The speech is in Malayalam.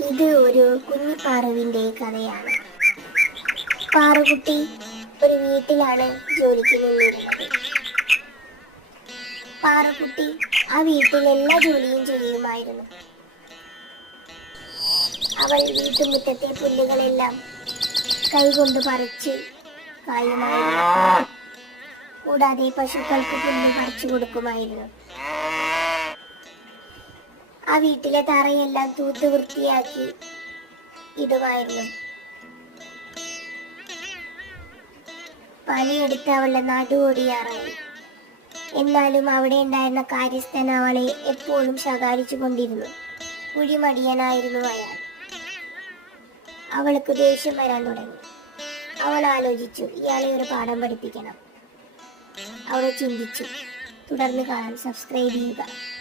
ഇത് ഒരു കുഞ്ഞി പാറുവിന്റെ കഥയാണ്. പാറുകുട്ടി ഒരു വീട്ടിലാണ് ജോലിക്ക് നിന്നിരുന്നത്. പാറുകുട്ടി ആ വീട്ടിൽ എല്ലാ ജോലിയും ചെയ്യുമായിരുന്നു. അവൾ വീട്ടുമുറ്റത്തെ പുല്ലുകളെല്ലാം കൈകൊണ്ട് പറിച്ച് കായുമായിരുന്നു. കൂടാതെ പശുക്കൾക്ക് പുല്ല് പറിച്ചു കൊടുക്കുമായിരുന്നു. ആ വീട്ടിലെ തറയെല്ലാം തൂത്ത് വൃത്തിയാക്കി ഇടുമായിരുന്നു. പണിയെടുത്ത് അവളുടെ നടുവൊടിയാറായി. എന്നാലും അവിടെ ഉണ്ടായിരുന്ന കാര്യസ്ഥൻ അവളെ എപ്പോഴും ശകാരിച്ചു കൊണ്ടിരുന്നു. കുഴിമടിയനായിരുന്നു അയാൾ. അവൾക്ക് ദേഷ്യം വരാൻ തുടങ്ങി. അവൾ ആലോചിച്ചു, ഇയാളെ ഒരു പാഠം പഠിപ്പിക്കണം. അവൾ ചിന്തിച്ചു. തുടർന്ന് കാണാൻ സബ്സ്ക്രൈബ് ചെയ്യുക.